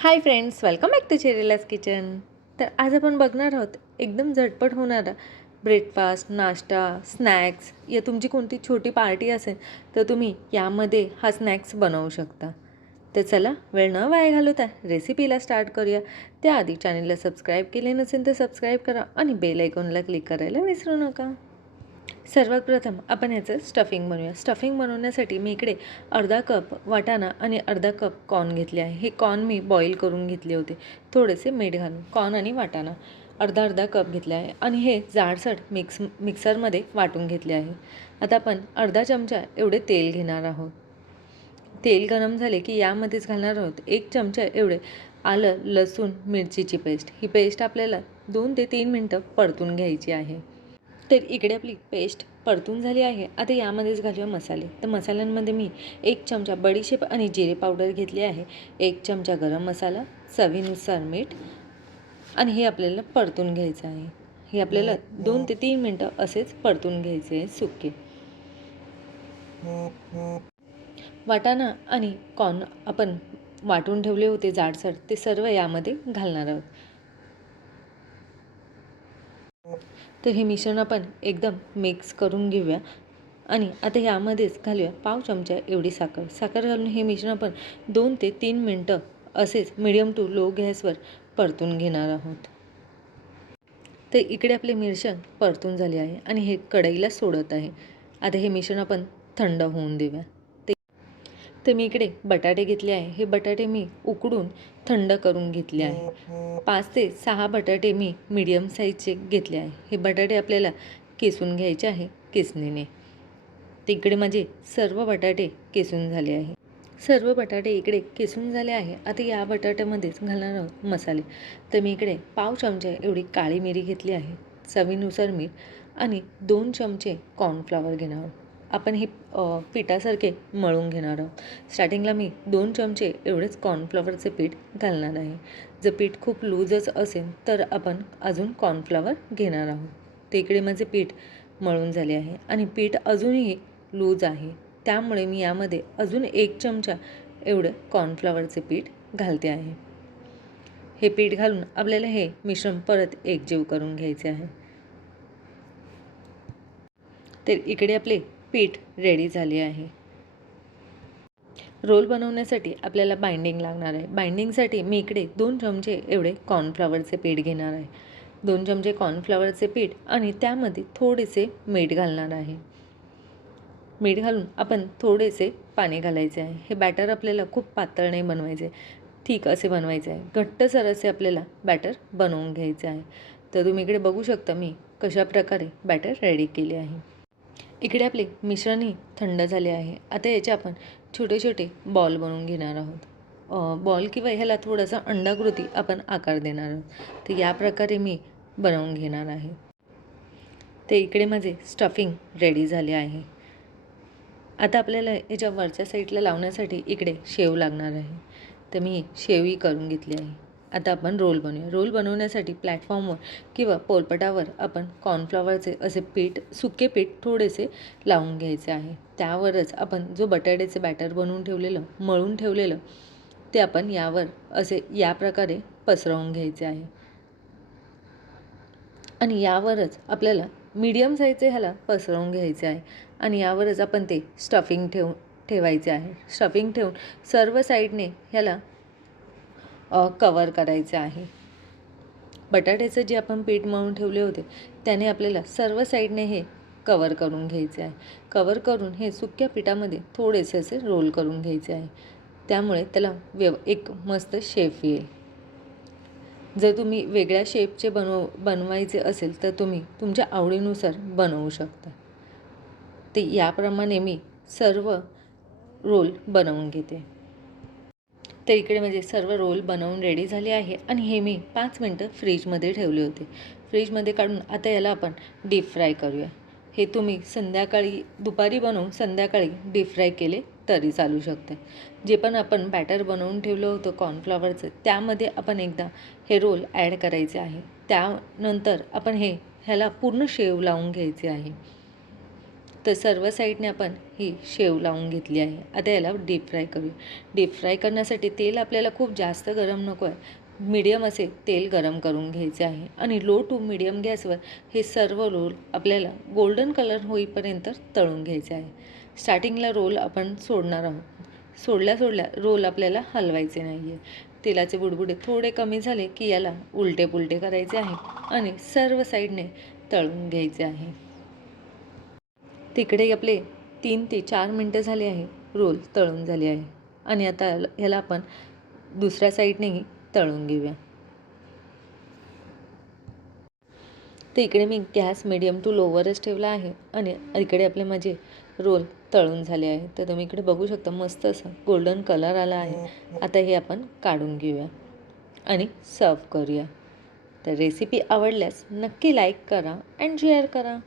High friends, welcome back to चेरीलाज kitchen. तर आज आपण बघणार आहोत एकदम झटपट होणारा ब्रेकफास्ट, नाश्ता, स्नॅक्स या तुमची कोणती छोटी पार्टी असेल तर तुम्ही यामध्ये हा स्नॅक्स बनवू शकता. तर चला वेळ न वाया घालवता रेसिपीला स्टार्ट करूया. त्याआधी चॅनलला सबस्क्राईब केले नसेल तर सबस्क्राईब करा आणि बेल आयकॉनला क्लिक करायला विसरू नका. सर्वात प्रथम आपण याचं स्टफिंग बनवूया. स्टफिंग बनवण्यासाठी मी इकडे अर्धा कप वाटाणा आणि अर्धा कप कॉर्न घेतले आहे. हे कॉर्न मी बॉईल करून घेतले होते थोडेसे मीठ घालून. कॉर्न आणि वाटाणा अर्धा कप घेतले आहे आणि हे जाडसर मिक्सरमध्ये वाटून घेतले आहे. आता आपण अर्धा चमचा एवढे तेल घेणार आहोत. तेल गरम झाले की यामध्येच घालणार आहोत 1 चमचा एवढे आलं लसूण मिरचीची पेस्ट. ही पेस्ट आपल्याला 2 ते 3 मिनटं परतून घ्यायची आहे. तर इकडे आपली पेस्ट परतून झाली आहे. आता यामध्येच घालूया मसाले. तर मसाल्यांमध्ये मी 1 चमचा बडीशेप आणि जिरे पावडर घेतली आहे, 1 चमचा गरम मसाला, चवीनुसार मीठ आणि हे आपल्याला परतून घ्यायचं आहे. हे आपल्याला 2 ते 3 मिनटं असेच परतून घ्यायचे आहे सुके. वाटाणा आणि कॉर्न आपण वाटून ठेवले होते जाडसर, ते सर्व यामध्ये घालणार आहोत. तर हे मिश्रण आपण एकदम मिक्स करून घेऊया आणि आता यामध्येच घालूया पाव चमचा एवढी साखर. साखर घालून हे मिश्रण आपण 2 ते 3 मिनटं असेच मिडियम टू लो गॅसवर परतून घेणार आहोत. तर इकडे आपले मिश्रण परतून झाले आहे आणि हे कढईला सोडत आहे. आता हे मिश्रण आपण थंड होऊन देऊया. तर मी इकडे बटाटे घेतले आहे. हे बटाटे मी उकडून थंड करून घेतले आहे. 5 ते 6 बटाटे मी मीडियम साईजचे घेतले आहे. हे बटाटे आपल्याला किसून घ्यायचे आहे किसणीने. तिकडे माझे सर्व बटाटे किसून झाले आहे. सर्व बटाटे इकडे किसून झाले आहे. आता या बटाट्यामध्येच घालणार आहोत मसाले. तर मी इकडे पाव चमचा एवढी काळी मिरी घेतली आहे, चवीनुसार मीठ आणि 2 चमचे कॉर्नफ्लॉवर घेणार आहोत. आपण हे पिठासारखे मळून घेणार आहोत. स्टार्टिंगला मी 2 चमचे एवढेच कॉर्नफ्लॉवरचे पीठ घालणार आहे. जर पीठ खूप लूजच असेल तर आपण अजून कॉर्नफ्लॉवर घेणार आहोत. ते इकडे माझे पीठ मळून झाले आहे आणि पीठ अजूनही लूज आहे, त्यामुळे मी यामध्ये अजून 1 चमचा एवढं कॉर्नफ्लॉवरचे पीठ घालते आहे. हे पीठ घालून आपल्याला हे मिश्रण परत एकजीव करून घ्यायचे आहे. तर इकडे आपले पीठ रेडी झाले आहे. रोल बनवण्यासाठी आपल्याला बाइंडिंग लागणार आहे. बाइंडिंगसाठी मी इकडे 2 चमचे एवढे कॉर्नफ्लॉवरचे पीठ घेणार आहे. 2 चमचे कॉर्नफ्लॉवरचे पीठ आणि त्यामध्ये थोडेसे मीठ घालणार आहे. मीठ घालून आपण थोडेसे पाणी घालायचे आहे. हे बॅटर आपल्याला खूप पातळ नाही बनवायचे, ठीक असे बनवायचे आहे. घट्टसर असे आपल्याला बॅटर बनवून घ्यायचे आहे. तर तुम्ही इकडे बघू शकता मी कशा प्रकारे बॅटर रेडी केले आहे. इकडे आपले मिश्रणही थंड झाले आहे. आता याचे आपण छोटे छोटे बॉल बनवून घेणार आहोत. बॉल किंवा ह्याला थोडासा अंडाकृती आपण आकार देणार आहोत. तर या प्रकारे मी बनवून घेणार आहे. ते इकडे माझे स्टफिंग रेडी झाले आहे. आता आपल्याला याच्या वरच्या साईडला लावण्यासाठी इकडे शेव लागणार आहे. तर मी शेवही करून घेतली आहे. आता आपण रोल बनवूया. रोल बनवण्यासाठी प्लॅटफॉर्मवर किंवा पोलपटावर आपण कॉर्नफ्लॉवरचे असे सुके पीठ थोडेसे लावून घ्यायचे आहे. त्यावरच आपण जो बटाट्याचे बॅटर बनवून मळून ठेवलेलं ते आपण यावर असे या प्रकारे पसरवून घ्यायचे आहे आणि यावरच आपल्याला मीडियम साईजचे ह्याला पसरवून घ्यायचे आहे आणि यावरच आपण ते स्टफिंग ठेवायचे आहे. स्टफिंग ठेवून सर्व साईडने ह्याला कवर करायचे आहे. बटाट्याचं जे आपण पीठ मळून ठेवले होते त्याने आपल्याला सर्व साईडने हे कवर करून घ्यायचे आहे. कवर करून हे सुक्या पिठामध्ये थोडेसे असे रोल करून घ्यायचे आहे. त्यामुळे त्याला एक मस्त शेप येईल. जर तुम्ही वेगळ्या शेपचे बनवायचे असेल तर तुम्ही तुमच्या आवडीनुसार बनवू शकता. ते याप्रमाणे मी सर्व रोल बनवून घेते. तर इकडे म्हणजे सर्व रोल बनवून रेडी झाले आहे आणि हे मी 5 मिनटं फ्रीजमध्ये ठेवले होते. फ्रीजमध्ये काढून आता याला आपण डीप फ्राय करूया. हे तुम्ही दुपारी बनवून संध्याकाळी डीप फ्राय केले तरी चालू शकते. जे पण आपण बॅटर बनवून ठेवलं होतं कॉर्नफ्लॉवरचं त्यामध्ये आपण एकदा हे रोल ॲड करायचे आहे. त्यानंतर आपण ह्याला पूर्ण शेव लावून घ्यायचे आहे. तर सर्व साईडने आपण ही शेव लावून घेतली आहे. आता याला डीप फ्राय करूया. डीप फ्राय करण्यासाठी तेल आपल्याला खूप जास्त गरम नको आहे, मीडियम असे तेल गरम करून घ्यायचे आहे आणि लो टू मीडियम गॅसवर हे सर्व रोल आपल्याला गोल्डन कलर होईपर्यंत तळून घ्यायचे आहे. स्टार्टिंगला रोल आपण सोडणार आहोत. सोडल्या रोल आपल्याला हलवायचे नाही आहे. तेलाचे बुडबुडे थोडे कमी झाले की याला उलटे पुलटे करायचे आहे आणि सर्व साईडने तळून घ्यायचे आहे. तिकडे आपले 3 ते 4 मिनटं झाले आहे. रोल तळून झाले आहे आणि आता ह्याला आपण दुसऱ्या साईडनेही तळून घेऊया. तर इकडे मी गॅस मीडियम टू लोवरच ठेवला आहे आणि इकडे आपले माझे रोल तळून झाले आहे. तर तुम्ही इकडे बघू शकता मस्त असा गोल्डन कलर आला आहे. आता हे आपण काढून घेऊया आणि सर्व करूया. तर रेसिपी आवडल्यास नक्की लाईक करा अँड शेअर करा.